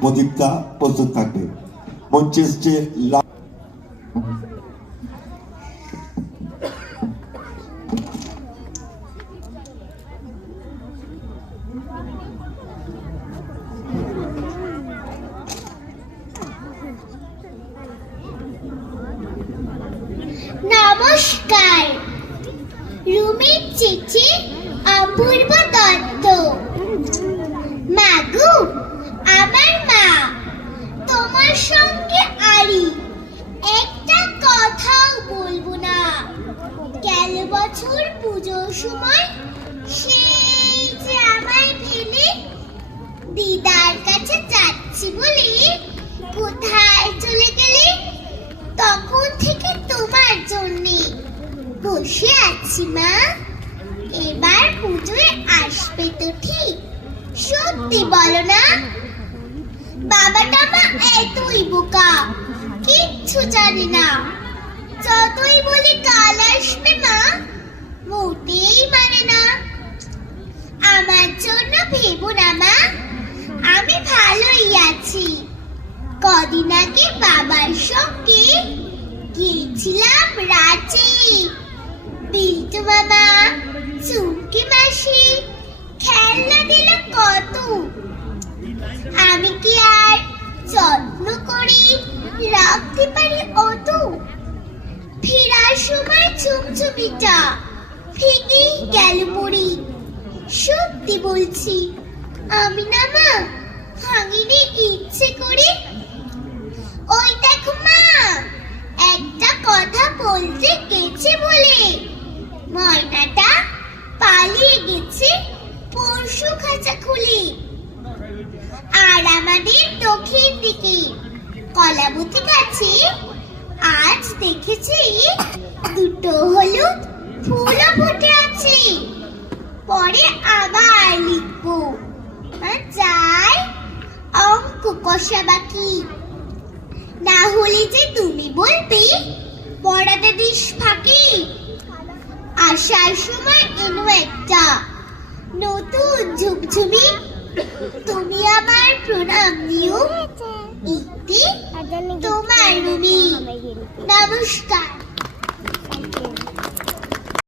প্রদীপ্তা প্রস্তুত থাকবে। মঞ্চে এসছে নমস্কার। রুমির চিঠি অপূর্ব দত্ত। মাগু আমার মা, তোমার সঙ্গে আরি একটা কথাও বলবো না। গেল বছর পুজোর সময় সেই যে আমায় ফেলে দিদার কাছে যাচ্ছি বলে কোথায় চলে গেলে, তখন থেকে তোমার জন্যে বসে আছি মা। এবার পুজোয় আসবে তো ঠিক? সত্যি বলো না? বাবাটা মা এতই বোকা, কিচ্ছু জানে না। যতই বলি কাল আসবে মা, মোটেই মানে না। আমার জন্য ভেবো না মা, আমি ভালোই আছি। কদিন আগে বাবার সঙ্গে গিয়েছিলাম রাঁচি। বিল্টু মামা, চুমকি মাসি খেলনা দিল কত। আমি কি আর যত্ন করে রাখতে পারি অত? ফেরার সময় চুমচুমিটা ভেঙে গেল পড়ি। সত্যি বলছি, আমি না মা ভাঙিনি ইচ্ছে করে। ওই দেখো মা, একটা কথা বলতে গেছে বলে ময়নাটা পালিয়ে গেছে পরশু খাঁচা খুলে। আর আমাদের দক্ষিণ দিকে কলাবতী গাছে আজ দেখেছি দুটো হলুদ ফুলও ফুটে আছে। পরে আবার লিখবো, যাই অঙ্ক কষা বাকি। না হলে যে তুমি বলবে পড়াতে দিস ফাঁকি। আসার সময় এনো একটা নতুন ঝুমঝুমি, তুমি আমার প্রণাম দিও। ইতি তোমার রুমি। নমস্কার।